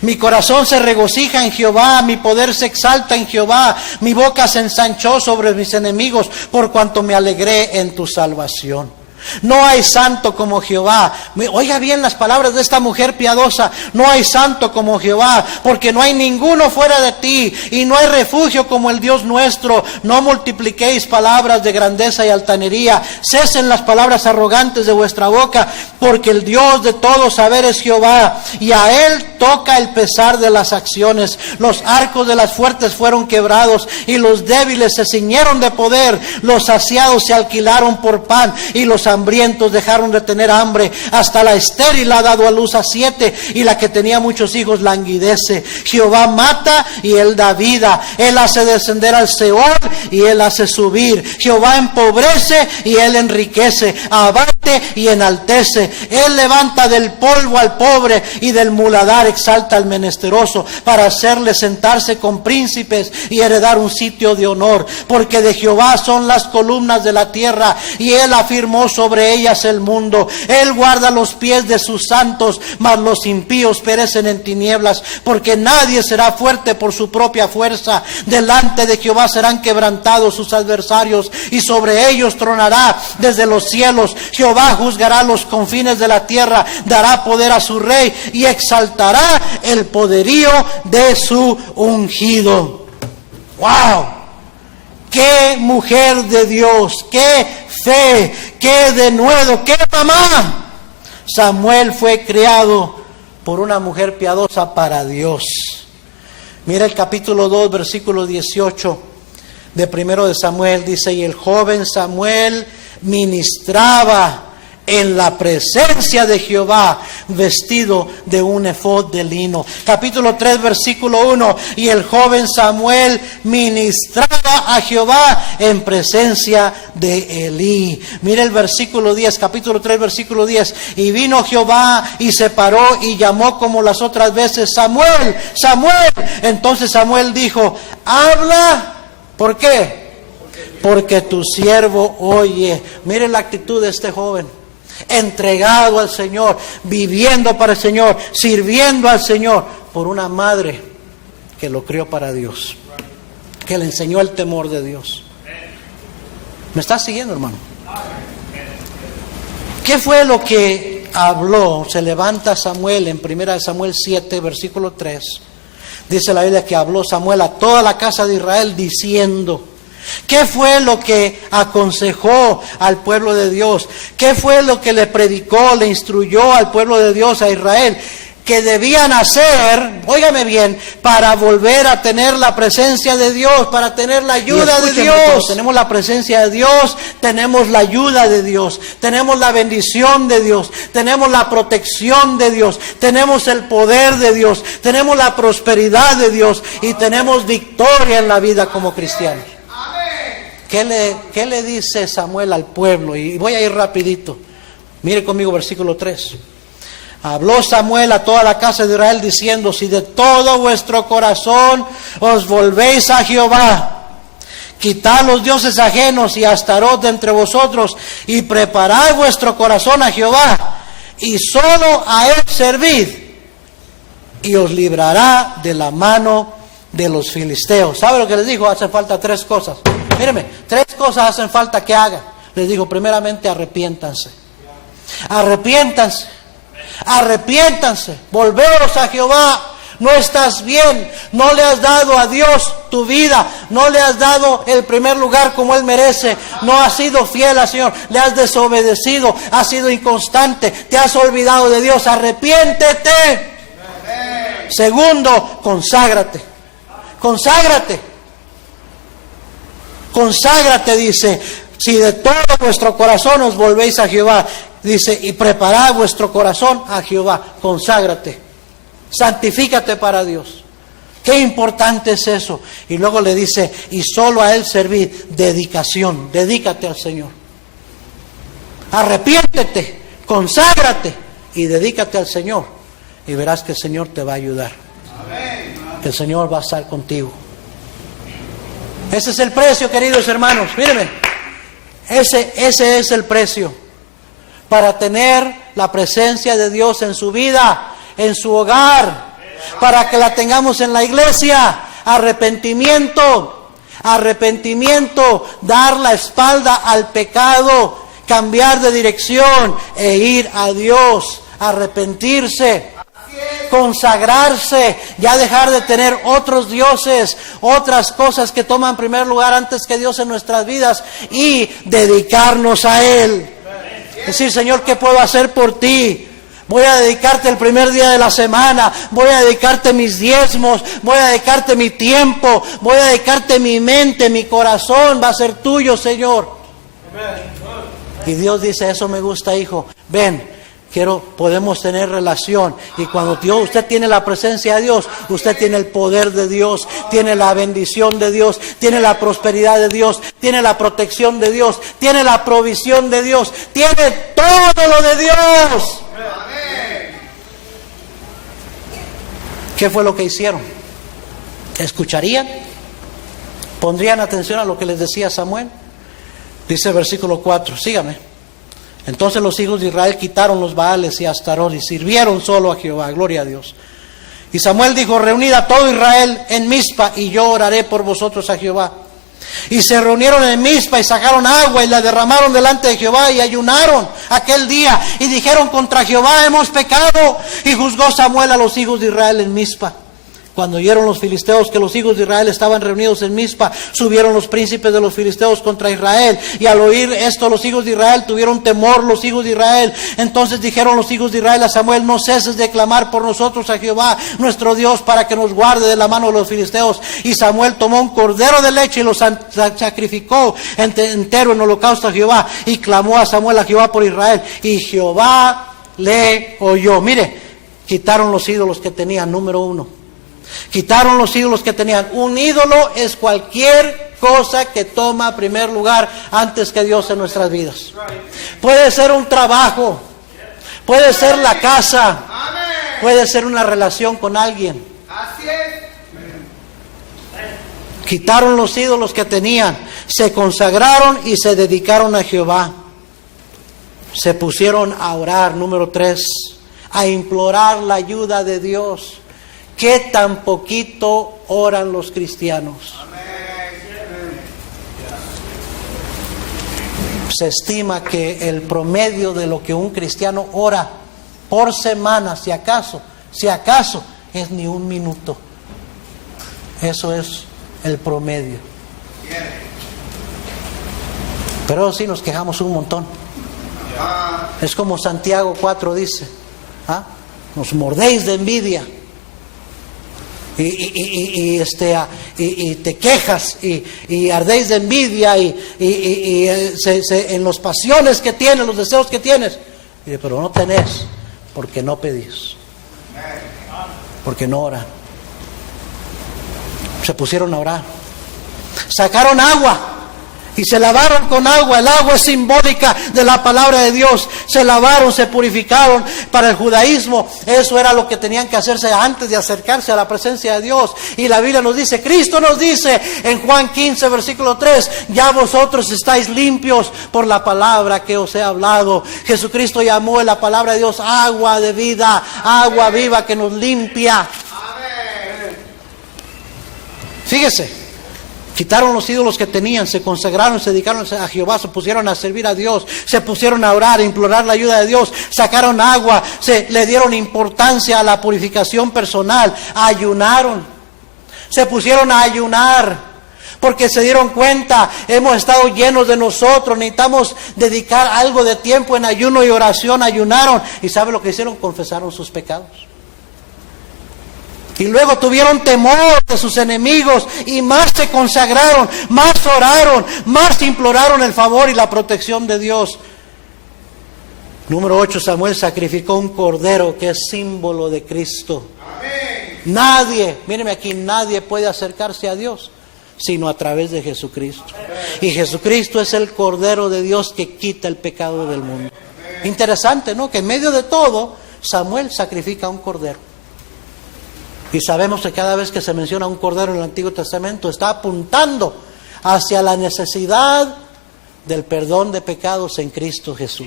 mi corazón se regocija en Jehová, mi poder se exalta en Jehová, mi boca se ensanchó sobre mis enemigos, por cuanto me alegré en tu salvación. No hay santo como Jehová. Oiga bien las palabras de esta mujer piadosa. No hay santo como Jehová, porque no hay ninguno fuera de ti, y no hay refugio como el Dios nuestro. No multipliquéis palabras de grandeza y altanería. Cesen las palabras arrogantes de vuestra boca, porque el Dios de todo saber es Jehová, y a Él toca el pesar de las acciones. Los arcos de las fuertes fueron quebrados, y los débiles se ciñeron de poder. Los saciados se alquilaron por pan, y los hambrientos dejaron de tener hambre. Hasta la estéril ha dado a luz a 7, y la que tenía muchos hijos languidece. Jehová mata y Él da vida. Él hace descender al Seol y Él hace subir. Jehová empobrece y Él enriquece. Abate y enaltece. Él levanta del polvo al pobre, y del muladar exalta al menesteroso, para hacerle sentarse con príncipes y heredar un sitio de honor. Porque de Jehová son las columnas de la tierra, y Él afirmó sobre ellas el mundo. Él guarda los pies de sus santos, mas los impíos perecen en tinieblas, porque nadie será fuerte por su propia fuerza. Delante de Jehová serán quebrantados sus adversarios, y sobre ellos tronará desde los cielos. Jehová juzgará los confines de la tierra, dará poder a su rey, y exaltará el poderío de su ungido. ¡Wow! ¡Qué mujer de Dios! ¡Qué fe! ¡Qué denuedo! ¡Qué mamá! Samuel fue criado por una mujer piadosa para Dios. Mira el capítulo 2, versículo 18 de 1 de Samuel. Dice: y el joven Samuel ministraba en la presencia de Jehová, vestido de un efod de lino. Capítulo 3, versículo 1. Y el joven Samuel ministraba a Jehová en presencia de Elí. Mira el versículo 10, capítulo 3, versículo 10. Y vino Jehová y se paró y llamó como las otras veces: Samuel, Samuel. Entonces Samuel dijo: habla. ¿Por qué? Porque tu siervo oye. Mire la actitud de este joven. Entregado al Señor, viviendo para el Señor, sirviendo al Señor, por una madre que lo crió para Dios, que le enseñó el temor de Dios. ¿Me estás siguiendo, hermano? ¿Qué fue lo que habló? Se levanta Samuel en 1 Samuel 7, versículo 3. Dice la Biblia que habló Samuel a toda la casa de Israel diciendo. ¿Qué fue lo que aconsejó al pueblo de Dios? ¿Qué fue lo que le predicó, le instruyó al pueblo de Dios, a Israel? Que debían hacer, óigame bien, para volver a tener la presencia de Dios, para tener la ayuda de Dios. Tenemos la presencia de Dios, tenemos la ayuda de Dios, tenemos la bendición de Dios, tenemos la protección de Dios, tenemos el poder de Dios, tenemos la prosperidad de Dios, y tenemos victoria en la vida como cristianos. ¿Qué le dice Samuel al pueblo? Y voy a ir rapidito. Mire conmigo versículo 3. Habló Samuel a toda la casa de Israel diciendo: si de todo vuestro corazón os volvéis a Jehová, quitad los dioses ajenos y Astarot de entre vosotros, y preparad vuestro corazón a Jehová, y solo a Él servid, y os librará de la mano de los filisteos. ¿Sabe lo que les dijo? Hacen falta 3 cosas. Míreme, 3 cosas hacen falta que hagan. Les dijo, primeramente, arrepiéntanse. Arrepiéntanse. Arrepiéntanse. Volveos a Jehová. No estás bien, no le has dado a Dios tu vida, no le has dado el primer lugar como Él merece, no has sido fiel al Señor, le has desobedecido, has sido inconstante, te has olvidado de Dios, arrepiéntete. Amén. Segundo, conságrate, conságrate, conságrate, dice, si de todo vuestro corazón os volvéis a Jehová, dice, y preparad vuestro corazón a Jehová, conságrate. Santifícate para Dios. Qué importante es eso. Y luego le dice, y solo a Él servid. Dedicación, dedícate al Señor. Arrepiéntete, conságrate y dedícate al Señor. Y verás que el Señor te va a ayudar. Que el Señor va a estar contigo. Ese es el precio, queridos hermanos. Mírenme, ese es el precio para tener la presencia de Dios en su vida, en su hogar, para que la tengamos en la iglesia. Arrepentimiento, arrepentimiento, dar la espalda al pecado, cambiar de dirección e ir a Dios, arrepentirse, consagrarse, ya dejar de tener otros dioses, otras cosas que toman primer lugar antes que Dios en nuestras vidas y dedicarnos a Él. Decir, Señor, ¿qué puedo hacer por ti? Voy a dedicarte el primer día de la semana, voy a dedicarte mis diezmos, voy a dedicarte mi tiempo, voy a dedicarte mi mente, mi corazón, va a ser tuyo, Señor. Y Dios dice, eso me gusta, hijo, ven, podemos tener relación. Y cuando usted tiene la presencia de Dios, usted tiene el poder de Dios, tiene la bendición de Dios, tiene la prosperidad de Dios, tiene la protección de Dios, tiene la provisión de Dios, tiene todo lo de Dios. ¿Qué fue lo que hicieron? ¿Escucharían? ¿Pondrían atención a lo que les decía Samuel? Dice el versículo 4, sígame. Entonces los hijos de Israel quitaron los Baales y Astarot y sirvieron solo a Jehová, gloria a Dios. Y Samuel dijo, reunid a todo Israel en Mizpa y yo oraré por vosotros a Jehová. Y se reunieron en Mizpa y sacaron agua y la derramaron delante de Jehová y ayunaron aquel día y dijeron, contra Jehová hemos pecado. Y juzgó Samuel a los hijos de Israel en Mizpa. Cuando oyeron los filisteos que los hijos de Israel estaban reunidos en Mizpa, subieron los príncipes de los filisteos contra Israel. Y al oír esto los hijos de Israel tuvieron temor los hijos de Israel. Entonces dijeron los hijos de Israel a Samuel, no ceses de clamar por nosotros a Jehová nuestro Dios para que nos guarde de la mano de los filisteos. Y Samuel tomó un cordero de leche y lo sacrificó entero en holocausto a Jehová. Y clamó a Samuel a Jehová por Israel. Y Jehová le oyó. Mire, quitaron los ídolos que tenían, número 1. Quitaron los ídolos que tenían. Un ídolo es cualquier cosa que toma primer lugar antes que Dios en nuestras vidas. Puede ser un trabajo, puede ser la casa, puede ser una relación con alguien. Quitaron los ídolos que tenían, se consagraron y se dedicaron a Jehová. Se pusieron a orar, número 3, a implorar la ayuda de Dios. ¿Qué tan poquito oran los cristianos? Se estima que el promedio de lo que un cristiano ora por semana, si acaso, es ni un minuto. Eso es el promedio. Pero sí nos quejamos un montón. Es como Santiago 4 dice, nos mordéis de envidia. Y te quejas y ardéis de envidia en las pasiones que tienes, los deseos que tienes. Pero no tenés, porque no pedís, porque no oran. Se pusieron a orar, sacaron agua y se lavaron con agua. El agua es simbólica de la palabra de Dios. Se lavaron, se purificaron. Para el judaísmo eso era lo que tenían que hacerse antes de acercarse a la presencia de Dios. Y la Biblia nos dice, Cristo nos dice en Juan 15 versículo 3, ya vosotros estáis limpios por la palabra que os he hablado. Jesucristo llamó en la palabra de Dios agua de vida, agua viva que nos limpia. Fíjese, quitaron los ídolos que tenían, se consagraron, se dedicaron a Jehová, se pusieron a servir a Dios, se pusieron a orar, a implorar la ayuda de Dios, sacaron agua, le dieron importancia a la purificación personal, ayunaron, se pusieron a ayunar, porque se dieron cuenta, hemos estado llenos de nosotros, necesitamos dedicar algo de tiempo en ayuno y oración, ayunaron, y ¿sabe lo que hicieron? Confesaron sus pecados. Y luego tuvieron temor de sus enemigos y más se consagraron, más oraron, más imploraron el favor y la protección de Dios. Número 8, Samuel sacrificó un cordero que es símbolo de Cristo. Amén. Nadie, míreme aquí, nadie puede acercarse a Dios sino a través de Jesucristo. Y Jesucristo es el Cordero de Dios que quita el pecado del mundo. Interesante, ¿no? Que en medio de todo, Samuel sacrifica un cordero. Y sabemos que cada vez que se menciona un cordero en el Antiguo Testamento está apuntando hacia la necesidad del perdón de pecados en Cristo Jesús.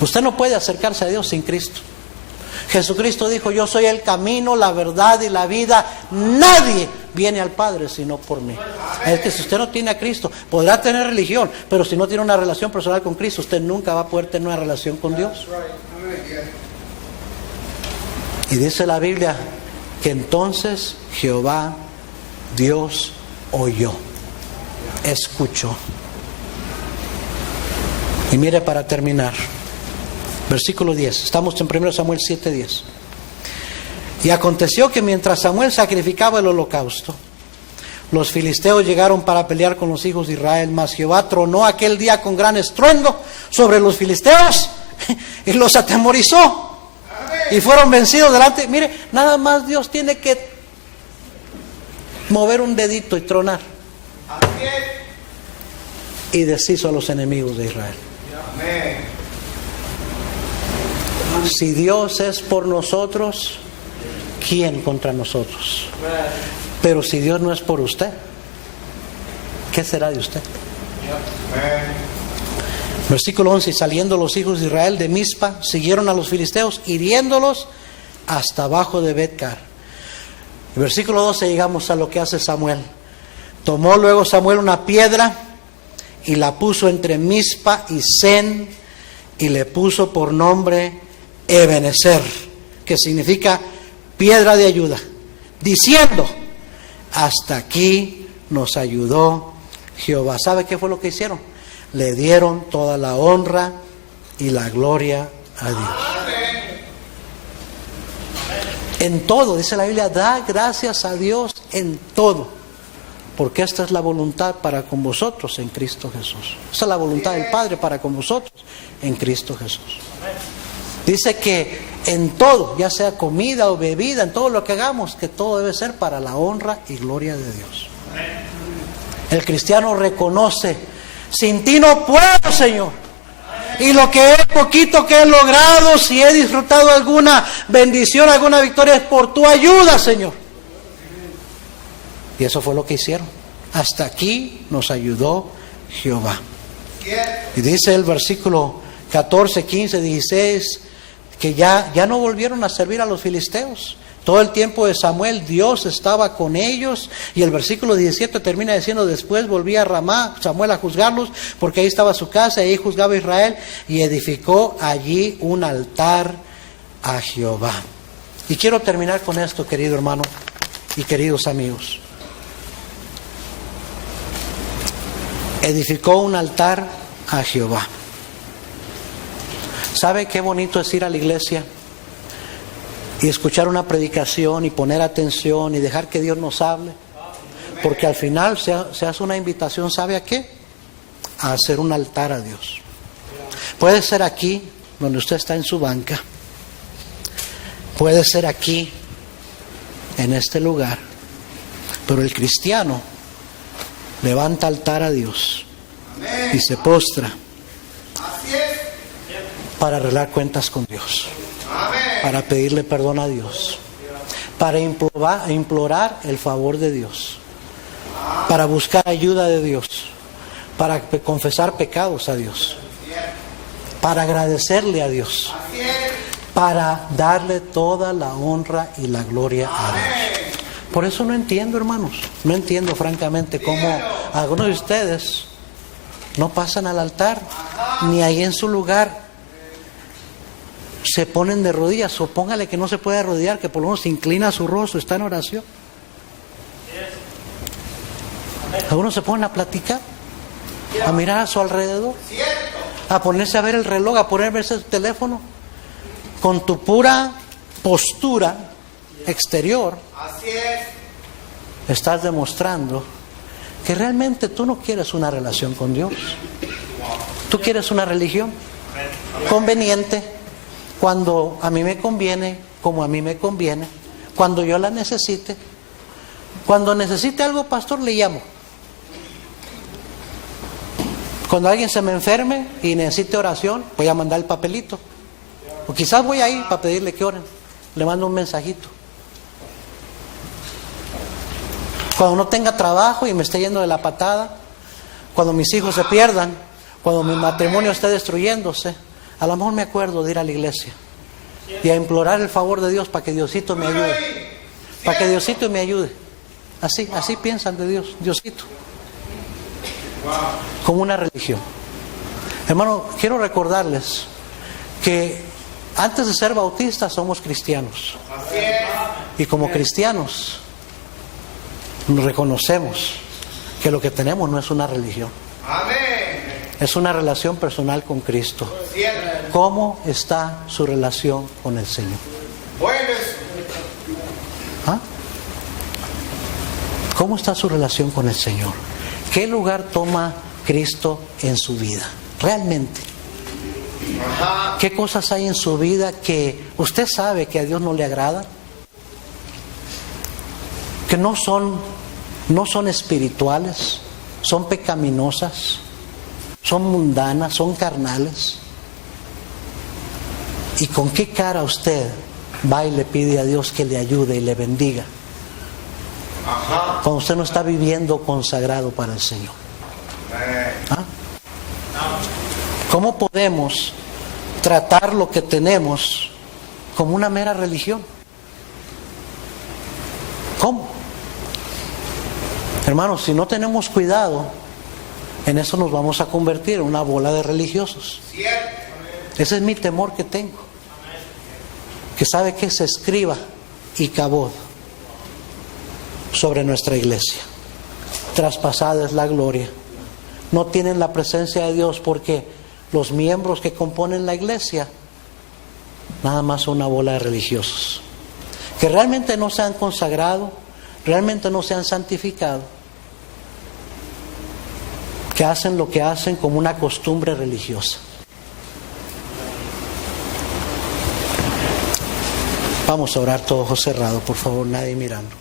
Usted no puede acercarse a Dios sin Cristo. Jesucristo dijo: yo soy el camino, la verdad y la vida. Nadie viene al Padre sino por mí. Es que si usted no tiene a Cristo, podrá tener religión, pero si no tiene una relación personal con Cristo, usted nunca va a poder tener una relación con Dios. Y dice la Biblia que entonces Jehová, Dios, oyó, escuchó. Y mire, para terminar, versículo 10, estamos en 1 Samuel 7:10. Y aconteció que mientras Samuel sacrificaba el holocausto, los filisteos llegaron para pelear con los hijos de Israel, mas Jehová tronó aquel día con gran estruendo sobre los filisteos y los atemorizó. Y fueron vencidos delante. Mire, nada más Dios tiene que mover un dedito y tronar. Y deshizo a los enemigos de Israel. Si Dios es por nosotros, ¿quién contra nosotros? Pero si Dios no es por usted, ¿qué será de usted? Versículo 11, y saliendo los hijos de Israel de Mizpa, siguieron a los filisteos, hiriéndolos hasta abajo de Bet-car. Versículo 12, llegamos a lo que hace Samuel. Tomó luego Samuel una piedra y la puso entre Mizpa y Sen, y le puso por nombre Ebenezer, que significa piedra de ayuda, diciendo: hasta aquí nos ayudó Jehová. ¿Sabe qué fue lo que hicieron? Le dieron toda la honra y la gloria a Dios. En todo, dice la Biblia, da gracias a Dios en todo, porque esta es la voluntad para con vosotros en Cristo Jesús. Esta es la voluntad del Padre para con vosotros en Cristo Jesús. Dice que en todo, ya sea comida o bebida, en todo lo que hagamos, que todo debe ser para la honra y gloria de Dios. El cristiano reconoce: sin ti no puedo, Señor. Y lo que es poquito que he logrado, si he disfrutado alguna bendición, alguna victoria, es por tu ayuda, Señor. Y eso fue lo que hicieron. Hasta aquí nos ayudó Jehová. Y dice el versículo 14, 15, 16, que ya no volvieron a servir a los filisteos. Todo el tiempo de Samuel, Dios estaba con ellos. Y el versículo 17 termina diciendo: después volvía a Ramá, Samuel, a juzgarlos, porque ahí estaba su casa, y ahí juzgaba a Israel, y edificó allí un altar a Jehová. Y quiero terminar con esto, querido hermano y queridos amigos. Edificó un altar a Jehová. ¿Sabe qué bonito es ir a la iglesia y escuchar una predicación y poner atención y dejar que Dios nos hable? Porque al final se hace una invitación, ¿sabe a qué? A hacer un altar a Dios. Puede ser aquí, donde usted está en su banca. Puede ser aquí, en este lugar. Pero el cristiano levanta altar a Dios y se postra para arreglar cuentas con Dios, para pedirle perdón a Dios, para implorar el favor de Dios, para buscar ayuda de Dios, para confesar pecados a Dios, para agradecerle a Dios, para darle toda la honra y la gloria a Dios. Por eso no entiendo, hermanos, no entiendo francamente cómo algunos de ustedes no pasan al altar, ni ahí en su lugar se ponen de rodillas, o póngale que no se puede arrodillar, que por lo menos se inclina su rostro, está en oración. Algunos se ponen a platicar, a mirar a su alrededor, a ponerse a ver el reloj, a poner a verse el teléfono. Con tu pura postura exterior, estás demostrando que realmente tú no quieres una relación con Dios. Tú quieres una religión conveniente, cuando a mí me conviene, como a mí me conviene, cuando yo la necesite. Cuando necesite algo, pastor, le llamo. Cuando alguien se me enferme y necesite oración, voy a mandar el papelito. O quizás voy ahí para pedirle que oren. Le mando un mensajito. Cuando no tenga trabajo y me esté yendo de la patada, cuando mis hijos se pierdan, cuando mi matrimonio esté destruyéndose, a lo mejor me acuerdo de ir a la iglesia y a implorar el favor de Dios para que Diosito me ayude. Para que Diosito me ayude. Así piensan de Dios, Diosito. Como una religión. Hermano, quiero recordarles que antes de ser bautistas somos cristianos. Y como cristianos reconocemos que lo que tenemos no es una religión. Es una relación personal con Cristo. ¿Cómo está su relación con el Señor? ¿Ah? ¿Cómo está su relación con el Señor? ¿Qué lugar toma Cristo en su vida? Realmente. ¿Qué cosas hay en su vida que usted sabe que a Dios no le agrada? Que no son espirituales, son pecaminosas, son mundanas, son carnales. ¿Y con qué cara usted va y le pide a Dios que le ayude y le bendiga? Cuando usted no está viviendo consagrado para el Señor. ¿Ah? ¿Cómo podemos tratar lo que tenemos como una mera religión? ¿Cómo? Hermanos, si no tenemos cuidado, en eso nos vamos a convertir en una bola de religiosos. Ese es mi temor que tengo. Que sabe que se escriba y cabod sobre nuestra iglesia. Traspasada es la gloria. No tienen la presencia de Dios porque los miembros que componen la iglesia nada más son una bola de religiosos que realmente no se han consagrado, realmente no se han santificado, que hacen lo que hacen como una costumbre religiosa. Vamos a orar, todos ojos cerrados, por favor, nadie mirando.